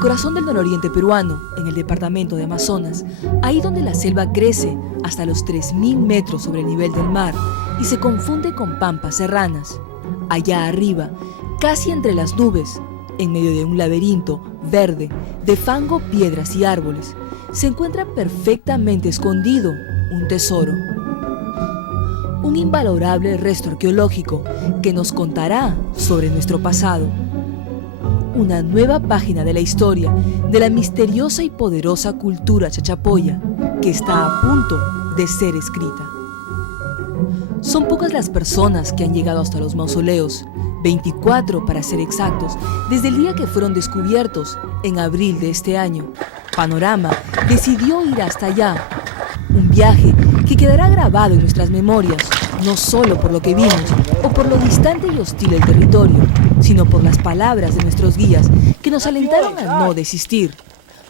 corazón del nororiente peruano, en el departamento de Amazonas, ahí donde la selva crece hasta los 3.000 metros sobre el nivel del mar y se confunde con pampas serranas. Allá arriba, casi entre las nubes, en medio de un laberinto verde de fango, piedras y árboles, se encuentra perfectamente escondido un tesoro. Un invalorable resto arqueológico que nos contará sobre nuestro pasado. Una nueva página de la historia de la misteriosa y poderosa cultura chachapoya que está a punto de ser escrita. Son pocas las personas que han llegado hasta los mausoleos, 24 para ser exactos, desde el día que fueron descubiertos en abril de este año. Panorama decidió ir hasta allá, un viaje que quedará grabado en nuestras memorias, no solo por lo que vimos o por lo distante y hostil del territorio, sino por las palabras de nuestros guías que nos alentaron a no desistir.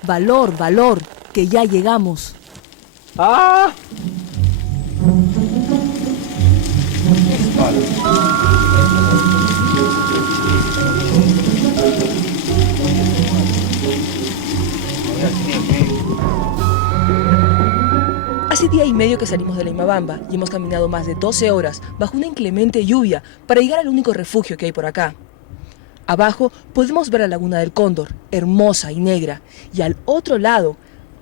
Valor, valor, que ya llegamos. ¡Ah! Hace día y medio que salimos de Limaibamba y hemos caminado más de 12 horas bajo una inclemente lluvia para llegar al único refugio que hay por acá. Abajo podemos ver la laguna del Cóndor, hermosa y negra, y al otro lado,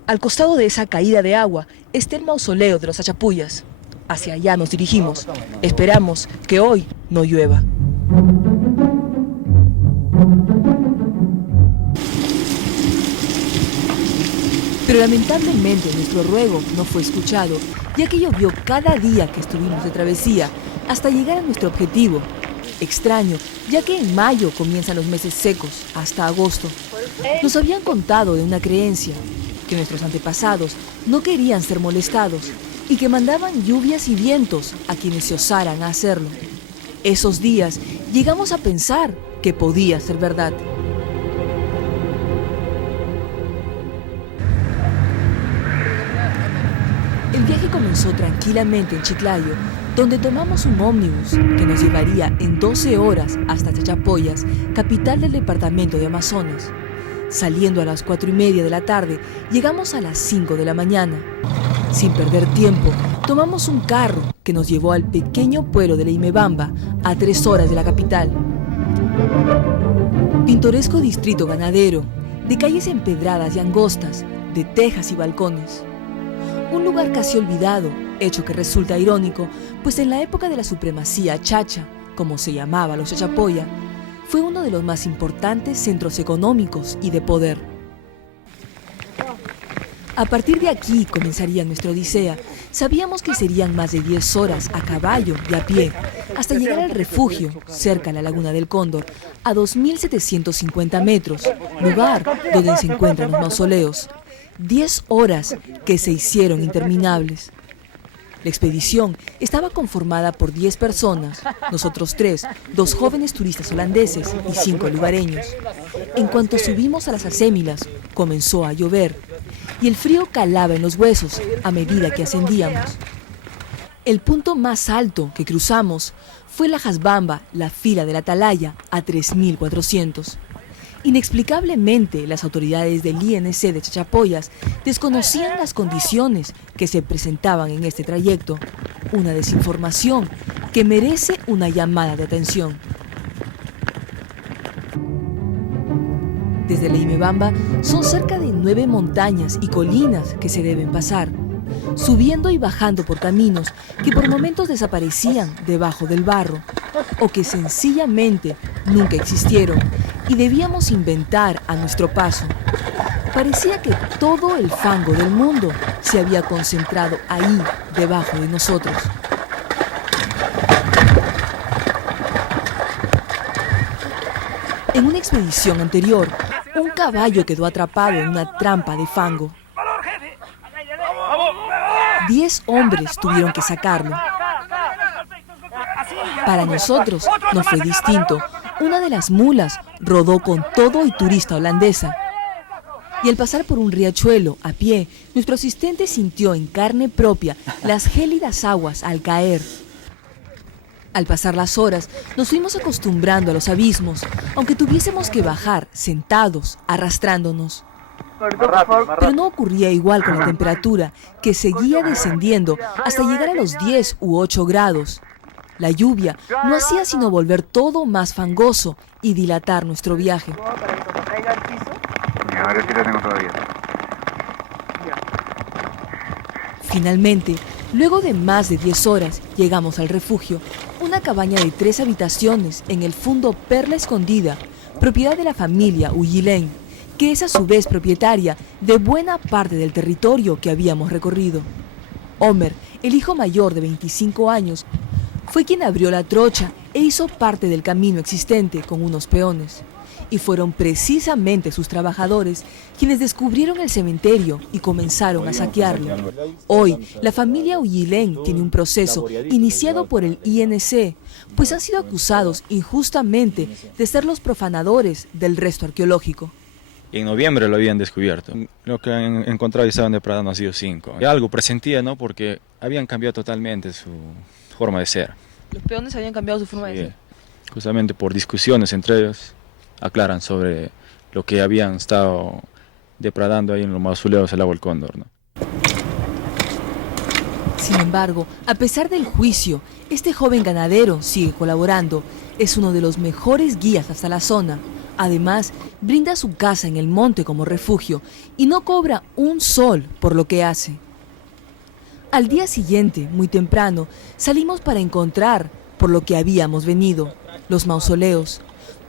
al costado de esa caída de agua, está el mausoleo de los Achapuyas. Hacia allá nos dirigimos. Esperamos que hoy no llueva. Pero lamentablemente nuestro ruego no fue escuchado, ya que llovió cada día que estuvimos de travesía hasta llegar a nuestro objetivo. Extraño, ya que en mayo comienzan los meses secos, hasta agosto. Nos habían contado de una creencia, que nuestros antepasados no querían ser molestados y que mandaban lluvias y vientos a quienes se osaran a hacerlo. Esos días llegamos a pensar que podía ser verdad. El viaje comenzó tranquilamente en Chiclayo, donde tomamos un ómnibus que nos llevaría en 12 horas hasta Chachapoyas, capital del departamento de Amazonas. Saliendo a las 4:30 de la tarde, llegamos a las 5 de la mañana. Sin perder tiempo, tomamos un carro que nos llevó al pequeño pueblo de Limaibamba, a 3 horas de la capital. Pintoresco distrito ganadero, de calles empedradas y angostas, de tejas y balcones. Un lugar casi olvidado, hecho que resulta irónico, pues en la época de la supremacía chacha, como se llamaba los Chachapoya, fue uno de los más importantes centros económicos y de poder. A partir de aquí comenzaría nuestra odisea. Sabíamos que serían más de 10 horas a caballo y a pie, hasta llegar al refugio, cerca a la laguna del Cóndor, a 2.750 metros, lugar donde se encuentran los mausoleos. 10 horas que se hicieron interminables. La expedición estaba conformada por 10 personas, nosotros 3, 2 jóvenes turistas holandeses y 5 lugareños. En cuanto subimos a las acémilas, comenzó a llover y el frío calaba en los huesos a medida que ascendíamos. El punto más alto que cruzamos fue la Jasbamba, la fila de la Atalaya, a 3.400. Inexplicablemente, las autoridades del INC de Chachapoyas desconocían las condiciones que se presentaban en este trayecto. Una desinformación que merece una llamada de atención. Desde Limaibamba son cerca de 9 montañas y colinas que se deben pasar, subiendo y bajando por caminos que por momentos desaparecían debajo del barro o que sencillamente nunca existieron y debíamos inventar a nuestro paso. Parecía que todo el fango del mundo se había concentrado ahí, debajo de nosotros. En una expedición anterior, un caballo quedó atrapado en una trampa de fango. 10 hombres tuvieron que sacarlo. Para nosotros no fue distinto. Una de las mulas rodó con todo y turista holandesa. Y al pasar por un riachuelo a pie, nuestro asistente sintió en carne propia las gélidas aguas al caer. Al pasar las horas, nos fuimos acostumbrando a los abismos, aunque tuviésemos que bajar sentados, arrastrándonos. Pero no ocurría igual con la temperatura, que seguía descendiendo hasta llegar a los 10 u 8 grados. La lluvia no hacía sino volver todo más fangoso y dilatar nuestro viaje. Finalmente, luego de más de 10 horas, llegamos al refugio, una cabaña de 3 habitaciones en el Fundo Perla Escondida, propiedad de la familia Uyilén, que es a su vez propietaria de buena parte del territorio que habíamos recorrido. Homer, el hijo mayor de 25 años, fue quien abrió la trocha e hizo parte del camino existente con unos peones. Y fueron precisamente sus trabajadores quienes descubrieron el cementerio y comenzaron a saquearlo. Hoy, la familia Uyilén tiene un proceso iniciado por el INC, pues han sido acusados injustamente de ser los profanadores del resto arqueológico. En noviembre lo habían descubierto. Lo que han encontrado y estaban depredando han sido 5. Y algo presentía, ¿no? Porque habían cambiado totalmente su forma de ser. Los peones habían cambiado su forma de ser. Justamente por discusiones entre ellos, aclaran sobre lo que habían estado depredando ahí en los mausoleos del Lago del Cóndor, ¿no? Sin embargo, a pesar del juicio, este joven ganadero sigue colaborando. Es uno de los mejores guías hasta la zona. Además, brinda su casa en el monte como refugio y no cobra un sol por lo que hace. Al día siguiente, muy temprano, salimos para encontrar por lo que habíamos venido, los mausoleos.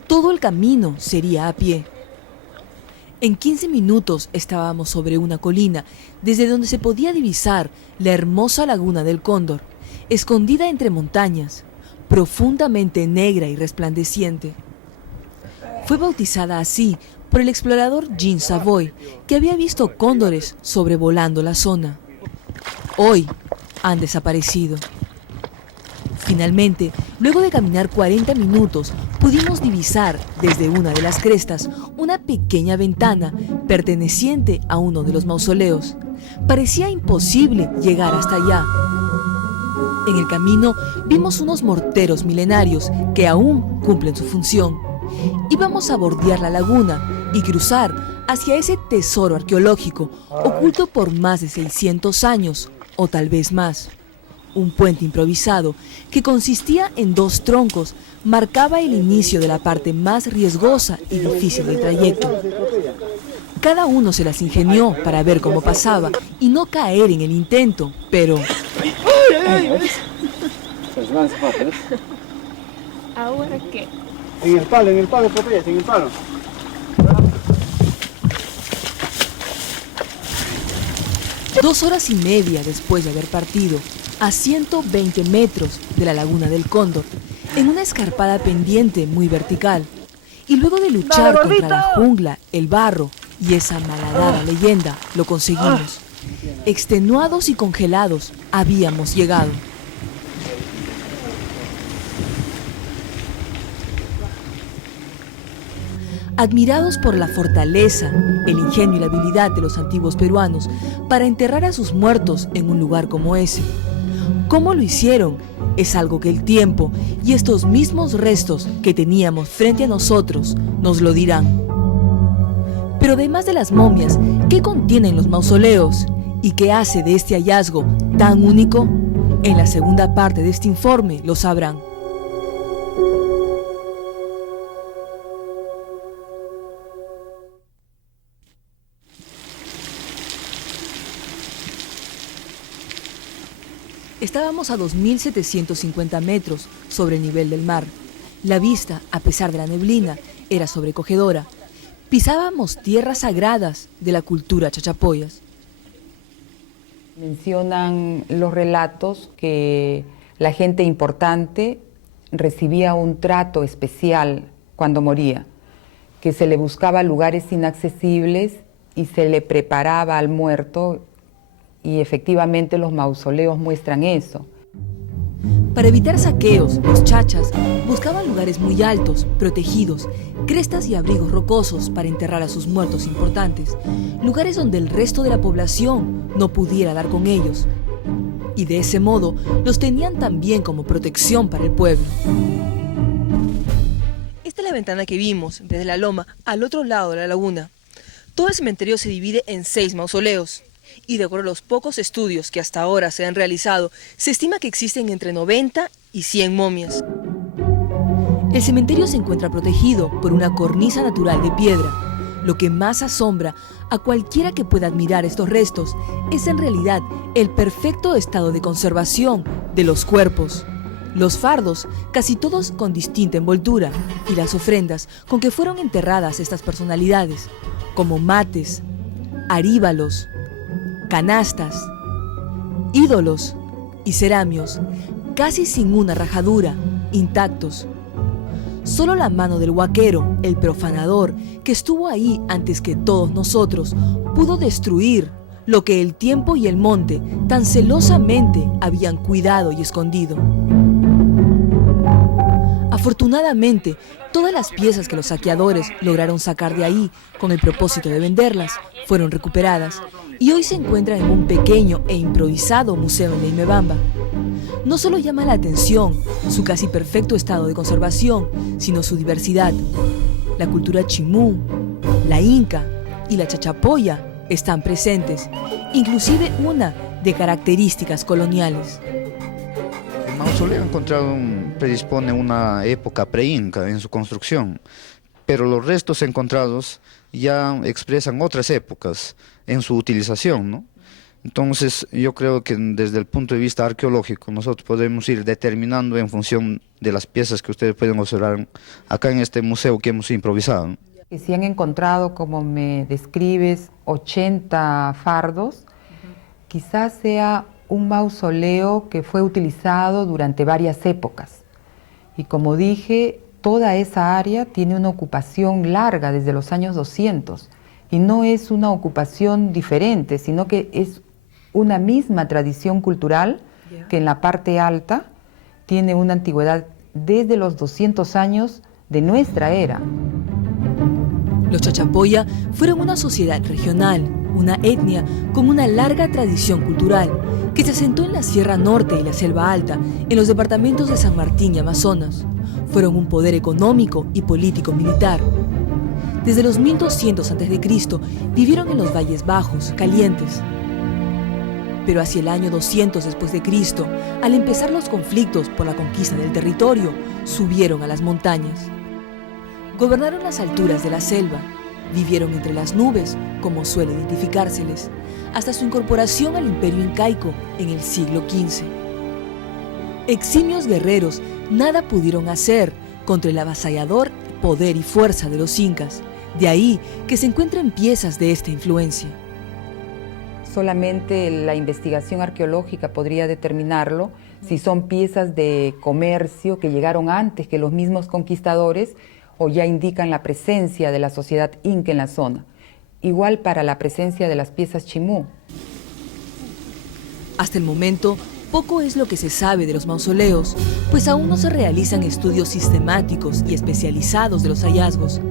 Todo el camino sería a pie. En 15 minutos estábamos sobre una colina, desde donde se podía divisar la hermosa laguna del Cóndor, escondida entre montañas, profundamente negra y resplandeciente. Fue bautizada así por el explorador Jean Savoy, que había visto cóndores sobrevolando la zona. Hoy han desaparecido. Finalmente, luego de caminar 40 minutos, pudimos divisar desde una de las crestas una pequeña ventana perteneciente a uno de los mausoleos. Parecía imposible llegar hasta allá. En el camino vimos unos morteros milenarios que aún cumplen su función. Íbamos a bordear la laguna y cruzar hacia ese tesoro arqueológico oculto por más de 600 años o tal vez más. Un puente improvisado que consistía en 2 troncos marcaba el inicio de la parte más riesgosa y difícil del trayecto. Cada uno se las ingenió para ver cómo pasaba y no caer en el intento, pero... ¿Ahora qué? En el palo, Popeyes, en el palo. Dos horas y media después de haber partido, a 120 metros de la laguna del Cóndor, en una escarpada pendiente muy vertical, y luego de luchar contra la jungla, el barro y esa malhadada leyenda, lo conseguimos. Extenuados y congelados, habíamos llegado. Admirados por la fortaleza, el ingenio y la habilidad de los antiguos peruanos para enterrar a sus muertos en un lugar como ese. ¿Cómo lo hicieron? Es algo que el tiempo y estos mismos restos que teníamos frente a nosotros nos lo dirán. Pero además de las momias, ¿qué contienen los mausoleos? ¿Y qué hace de este hallazgo tan único? En la segunda parte de este informe lo sabrán. Estábamos a 2.750 metros sobre el nivel del mar. La vista, a pesar de la neblina, era sobrecogedora. Pisábamos tierras sagradas de la cultura chachapoyas. Mencionan los relatos que la gente importante recibía un trato especial cuando moría, que se le buscaba lugares inaccesibles y se le preparaba al muerto. Y efectivamente los mausoleos muestran eso. Para evitar saqueos, los chachas buscaban lugares muy altos, protegidos, crestas y abrigos rocosos para enterrar a sus muertos importantes, lugares donde el resto de la población no pudiera dar con ellos. y de ese modo los tenían también como protección para el pueblo. Esta es la ventana que vimos desde la loma al otro lado de la laguna. Todo el cementerio se divide en 6 mausoleos y de acuerdo a los pocos estudios que hasta ahora se han realizado, se estima que existen entre 90 y 100 momias. El cementerio se encuentra protegido por una cornisa natural de piedra. Lo que más asombra a cualquiera que pueda admirar estos restos es en realidad el perfecto estado de conservación de los cuerpos. Los fardos, casi todos con distinta envoltura, y las ofrendas con que fueron enterradas estas personalidades, como mates, aríbalos, canastas, ídolos y ceramios, casi sin una rajadura, intactos. Solo la mano del huaquero, el profanador, que estuvo ahí antes que todos nosotros, pudo destruir lo que el tiempo y el monte tan celosamente habían cuidado y escondido. Afortunadamente, todas las piezas que los saqueadores lograron sacar de ahí con el propósito de venderlas fueron recuperadas y hoy se encuentran en un pequeño e improvisado museo en Leimebamba. No solo llama la atención su casi perfecto estado de conservación, sino su diversidad. La cultura chimú, la inca y la chachapoya están presentes, inclusive una de características coloniales. El mausoleo encontrado predispone una época pre-inca en su construcción, pero los restos encontrados ya expresan otras épocas en su utilización, ¿no? Entonces, yo creo que desde el punto de vista arqueológico nosotros podemos ir determinando en función de las piezas que ustedes pueden observar acá en este museo que hemos improvisado, ¿no? Que se han encontrado, como me describes, 80 fardos, quizás sea un mausoleo que fue utilizado durante varias épocas. Y como dije, toda esa área tiene una ocupación larga desde los años 200. Y no es una ocupación diferente, sino que es una misma tradición cultural que en la parte alta tiene una antigüedad desde los 200 años de nuestra era. Los chachapoya fueron una sociedad regional, una etnia con una larga tradición cultural que se asentó en la Sierra Norte y la Selva Alta, en los departamentos de San Martín y Amazonas. Fueron un poder económico y político militar. Desde los 1200 a.C. vivieron en los valles bajos, calientes. Pero hacia el año 200 después de Cristo, al empezar los conflictos por la conquista del territorio, subieron a las montañas. Gobernaron las alturas de la selva, vivieron entre las nubes, como suele identificárseles, hasta su incorporación al imperio incaico en el siglo XV. Eximios guerreros nada pudieron hacer contra el avasallador poder y fuerza de los incas, de ahí que se encuentren piezas de esta influencia. Solamente la investigación arqueológica podría determinarlo, si son piezas de comercio que llegaron antes que los mismos conquistadores o ya indican la presencia de la sociedad inca en la zona. Igual para la presencia de las piezas chimú. Hasta el momento, poco es lo que se sabe de los mausoleos, pues aún no se realizan estudios sistemáticos y especializados de los hallazgos.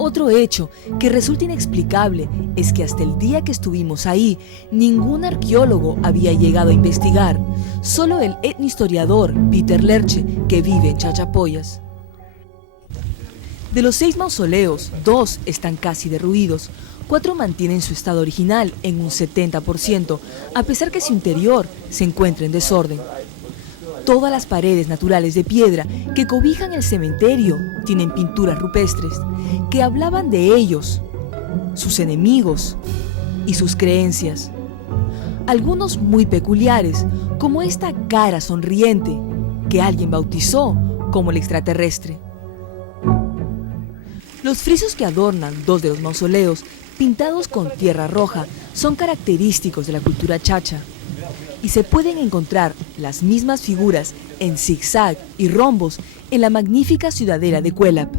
Otro hecho que resulta inexplicable es que hasta el día que estuvimos ahí, ningún arqueólogo había llegado a investigar, solo el etnohistoriador Peter Lerche, que vive en Chachapoyas. De los 6 mausoleos, 2 están casi derruidos, 4 mantienen su estado original en un 70%, a pesar que su interior se encuentra en desorden. Todas las paredes naturales de piedra que cobijan el cementerio tienen pinturas rupestres que hablaban de ellos, sus enemigos y sus creencias. Algunos muy peculiares, como esta cara sonriente que alguien bautizó como el extraterrestre. Los frisos que adornan 2 de los mausoleos, pintados con tierra roja, son característicos de la cultura chacha. Y se pueden encontrar las mismas figuras en zigzag y rombos en la magnífica ciudadela de Cuélap.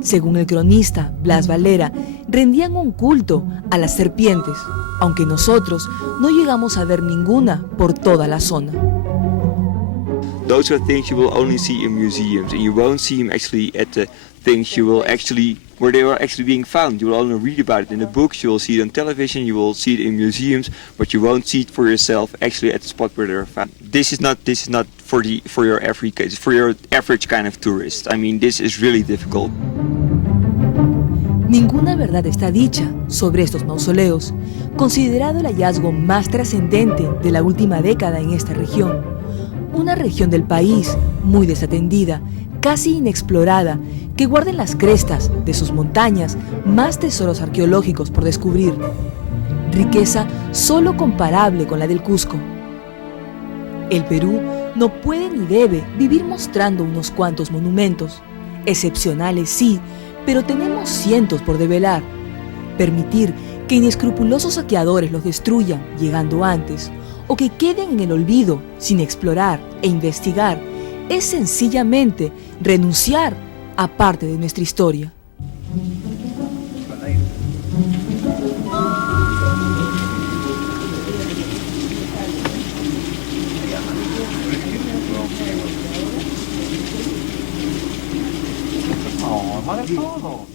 Según el cronista Blas Valera, rendían un culto a las serpientes, aunque nosotros no llegamos a ver ninguna por toda la zona. Those are things you will only see in museums, and you won't see them actually at the things you will actually where they were actually being found. You will only read about it in the books, you will see it on television, you will see it in museums, but you won't see it for yourself actually at the spot where they were found. This is not for your average kind of tourist. I mean, this is really difficult. Ninguna verdad está dicha sobre estos mausoleos, considerado el hallazgo más trascendente de la última década en esta región. Una región del país muy desatendida, casi inexplorada, que guarda en las crestas de sus montañas más tesoros arqueológicos por descubrir. Riqueza solo comparable con la del Cusco. El Perú no puede ni debe vivir mostrando unos cuantos monumentos, excepcionales sí, pero tenemos cientos por develar. Permitir que inescrupulosos saqueadores los destruyan llegando antes, o que queden en el olvido sin explorar e investigar, es sencillamente renunciar a parte de nuestra historia. No, más de todo.